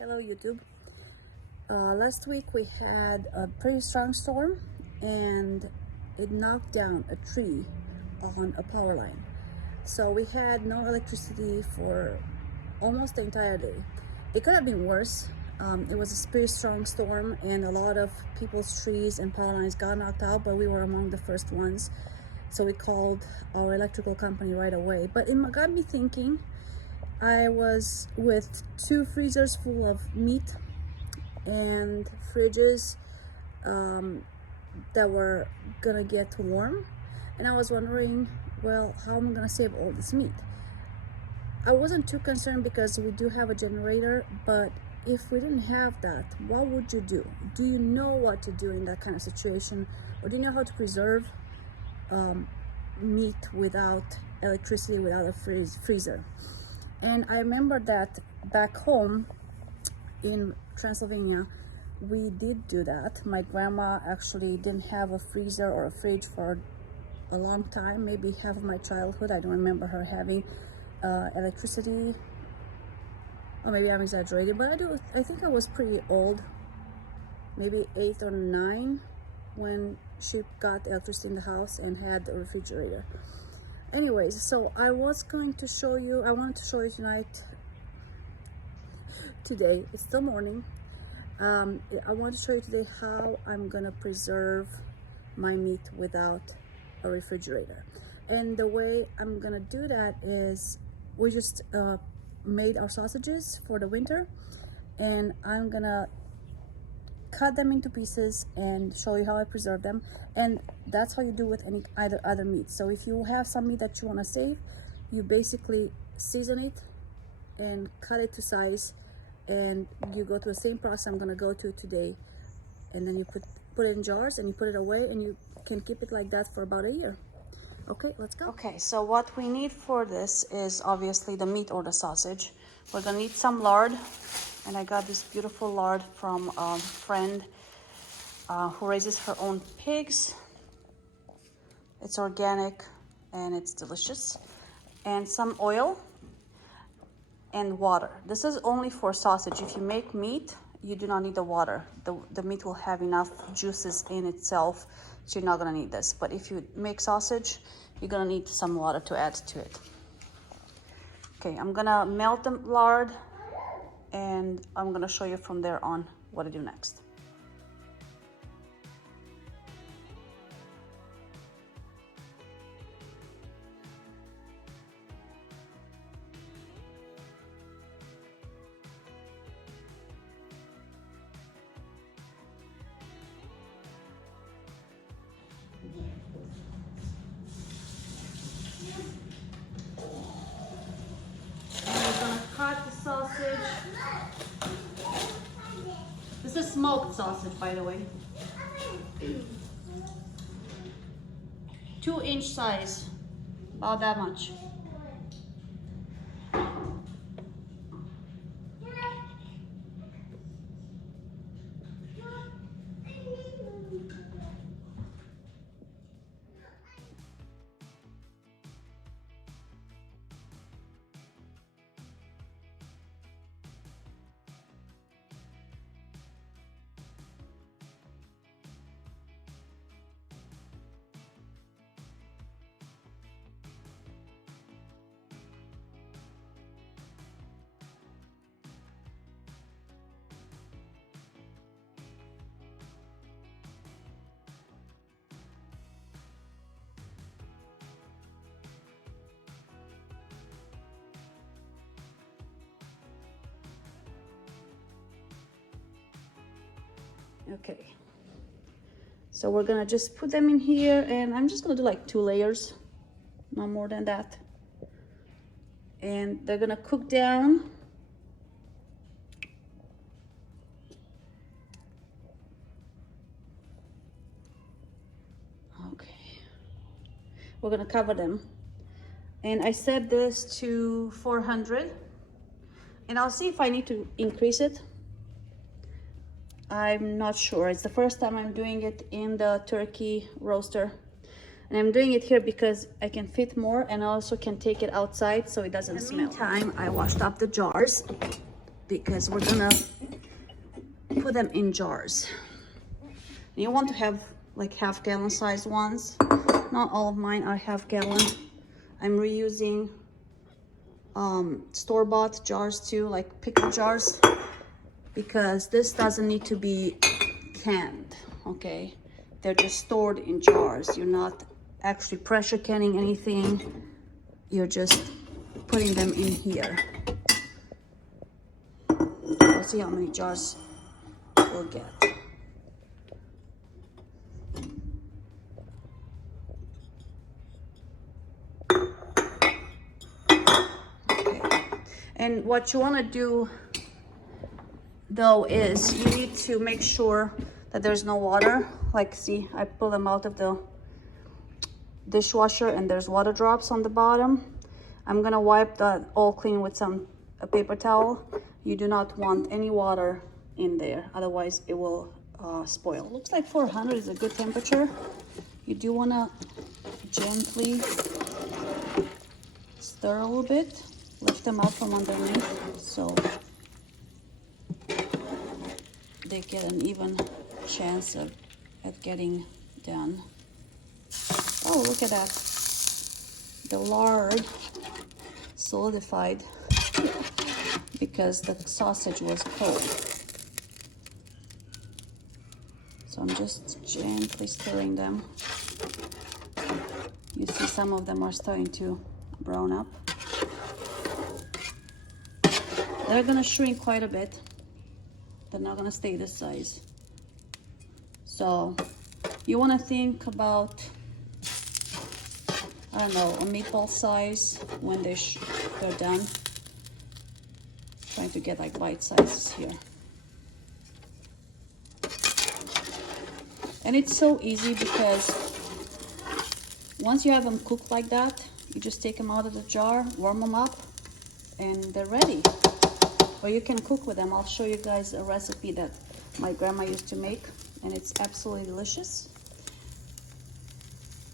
Hello YouTube. Last week we had a pretty strong storm and it knocked down a tree on a power line. So we had no electricity for almost the entire day. It could have been worse. It was a pretty strong storm and a lot of people's trees and power lines got knocked out, but we were among the first ones. So we called our electrical company right away. But it got me thinking. I was with 2 freezers full of meat and fridges that were gonna get warm, and I was wondering, well, how am I gonna save all this meat? I wasn't too concerned because we do have a generator, but if we didn't have that, what would you do? Do you know what to do in that kind of situation, or do you know how to preserve meat without electricity, without a freezer? And I remember that back home in Transylvania, we did do that. My grandma actually didn't have a freezer or a fridge for a long time, maybe half of my childhood. I don't remember her having electricity, or maybe I'm exaggerating, but I think I was pretty old, maybe 8 or 9 when she got electricity in the house and had a refrigerator. Anyways, so I wanted to show you today, it's still morning. I want to show you today how I'm gonna preserve my meat without a refrigerator. And the way I'm gonna do that is, we just made our sausages for the winter, and I'm gonna cut them into pieces and show you how I preserve them. And that's how you do with any other meat. So if you have some meat that you want to save, you basically season it and cut it to size, and you go through the same process I'm going to go to today, and then you put it in jars and you put it away, and you can keep it like that for about a year. Okay, let's go. Okay, so what we need for this is obviously the meat or the sausage. We're gonna need some lard, and I got this beautiful lard from a friend who raises her own pigs. It's organic and it's delicious. And some oil and water. This is only for sausage. If you make meat, you do not need the water. The meat will have enough juices in itself, so you're not gonna need this. But if you make sausage, you're gonna need some water to add to it. Okay, I'm gonna melt the lard, and I'm gonna show you from there on what to do next. Cut the sausage. This is smoked sausage, by the way. 2-inch size, about that much. Okay, so we're gonna just put them in here, and I'm just gonna do like 2 layers, not more than that. And they're gonna cook down. Okay, we're gonna cover them. And I set this to 400, and I'll see if I need to increase it. I'm not sure. It's the first time I'm doing it in the turkey roaster, and I'm doing it here because I can fit more, and I also can take it outside so it doesn't smell. In the meantime, I washed up the jars, because we're gonna put them in jars. You want to have like half-gallon size ones. Not all of mine are half-gallon. I'm reusing store-bought jars too, like pickle jars, because this doesn't need to be canned, okay? They're just stored in jars. You're not actually pressure canning anything. You're just putting them in here. We'll see how many jars we'll get. And what you want to do though is you need to make sure that there's no water. Like, see, I pull them out of the dishwasher and there's water drops on the bottom. I'm gonna wipe that all clean with a paper towel. You do not want any water in there, otherwise it will spoil. Looks like 400 is a good temperature. You do want to gently stir a little bit, lift them up from underneath so they get an even chance at getting done. Oh, look at that. The lard solidified because the sausage was cold. So I'm just gently stirring them. You see some of them are starting to brown up. They're gonna shrink quite a bit. They're not gonna stay this size. So you wanna think about, I don't know, a meatball size when they're done. Trying to get like bite sizes here. And it's so easy because once you have them cooked like that, you just take them out of the jar, warm them up, and they're ready. Or you can cook with them. I'll show you guys a recipe that my grandma used to make, and it's absolutely delicious.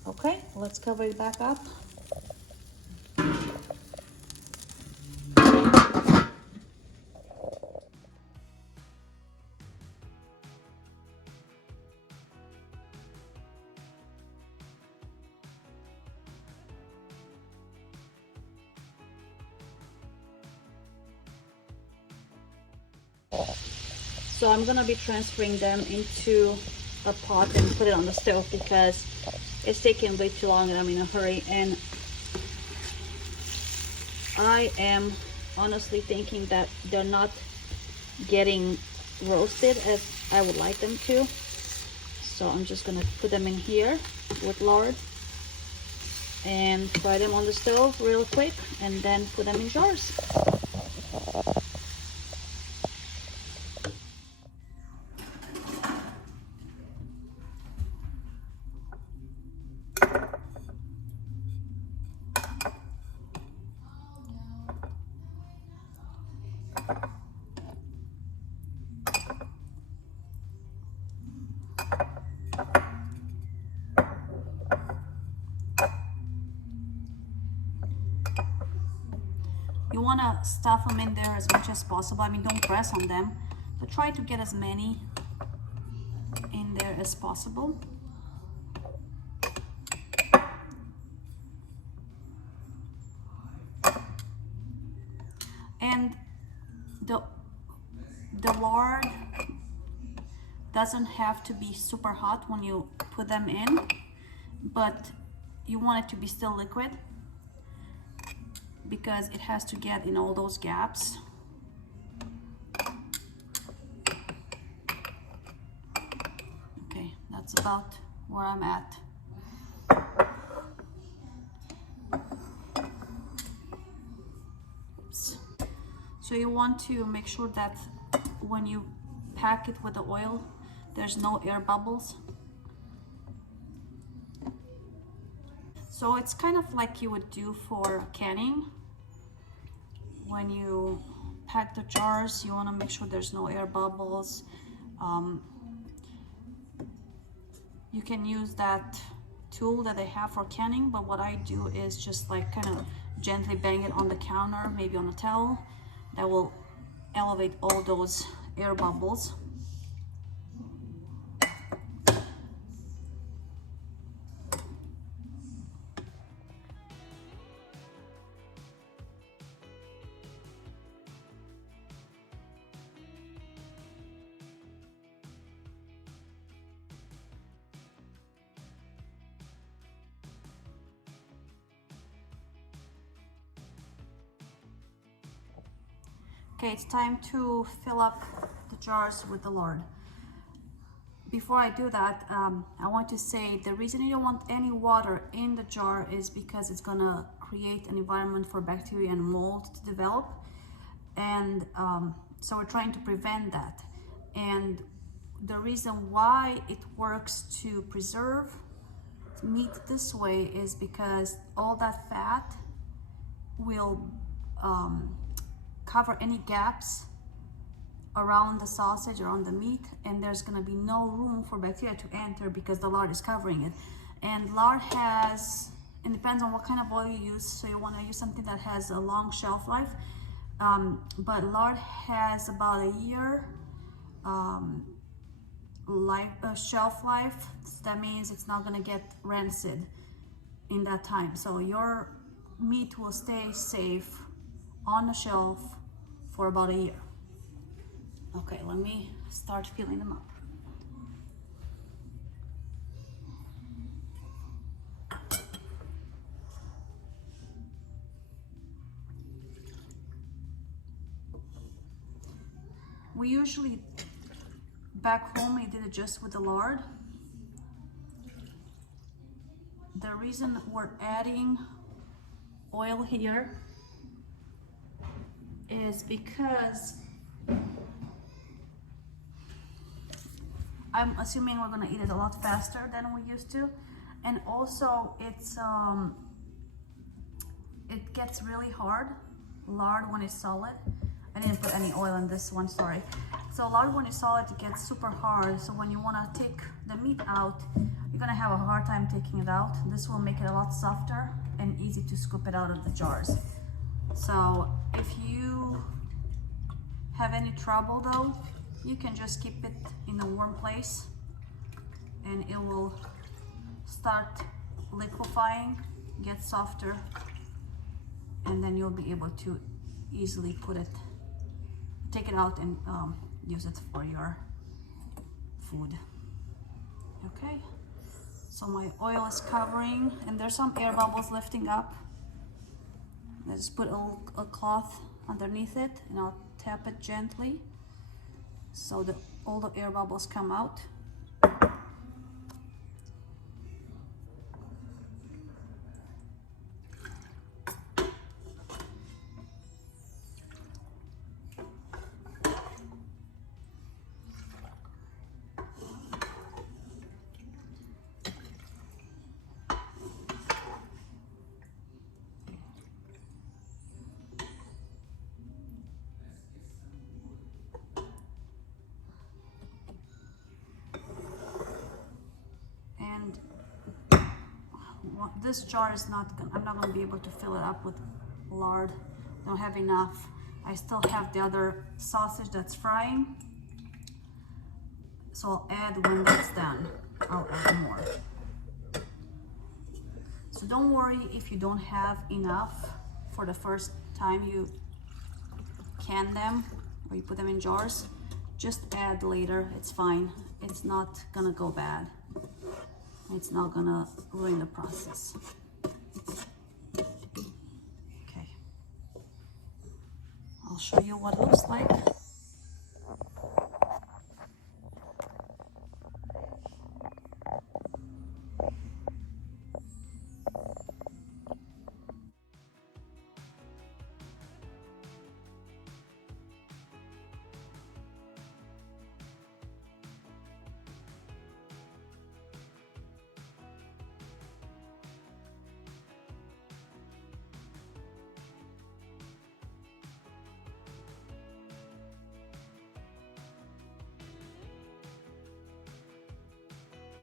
Okay, let's cover it back up. So I'm gonna be transferring them into a pot and put it on the stove because it's taking way too long and I'm in a hurry, and I am honestly thinking that they're not getting roasted as I would like them to. So I'm just gonna put them in here with lard and fry them on the stove real quick and then put them in jars. You want to stuff them in there as much as possible. I mean, don't press on them, but try to get as many in there as possible. And the lard doesn't have to be super hot when you put them in, but you want it to be still liquid because it has to get in all those gaps. Okay, that's about where I'm at. Oops. So you want to make sure that when you pack it with the oil, there's no air bubbles. So it's kind of like you would do for canning. When you pack the jars, you want to make sure there's no air bubbles. You can use that tool that they have for canning, but what I do is just like kind of gently bang it on the counter, maybe on a towel. That will elevate all those air bubbles. Okay, it's time to fill up the jars with the lard. Before I do that, I want to say the reason you don't want any water in the jar is because it's gonna create an environment for bacteria and mold to develop. And so we're trying to prevent that. And the reason why it works to preserve meat this way is because all that fat will cover any gaps around the sausage or on the meat, and there's going to be no room for bacteria to enter because the lard is covering it. And lard has, it depends on what kind of oil you use, so you want to use something that has a long shelf life, but lard has about a year shelf life. So that means it's not going to get rancid in that time, so your meat will stay safe on the shelf for about a year. Okay, let me start filling them up. We usually, back home, we did it just with the lard. The reason we're adding oil here is because I'm assuming we're gonna eat it a lot faster than we used to, and also it gets really hard, lard, when it's solid. I didn't put any oil in this one, sorry. So lard when it's solid, it gets super hard, so when you wanna take the meat out, you're gonna have a hard time taking it out. This will make it a lot softer and easy to scoop it out of the jars. So if you have any trouble though, you can just keep it in a warm place and it will start liquefying, get softer, and then you'll be able to easily take it out and use it for your food. Okay, so my oil is covering and there's some air bubbles lifting up. I just put a cloth underneath it and I'll tap it gently so that all the air bubbles come out. This jar is I'm not going to be able to fill it up with lard. I don't have enough. I still have the other sausage that's frying, so I'll add when that's done. I'll add more. So don't worry if you don't have enough for the first time you can them or you put them in jars. Just add later, it's fine. It's not gonna go bad. It's not gonna ruin the process. Okay, I'll show you what it looks like.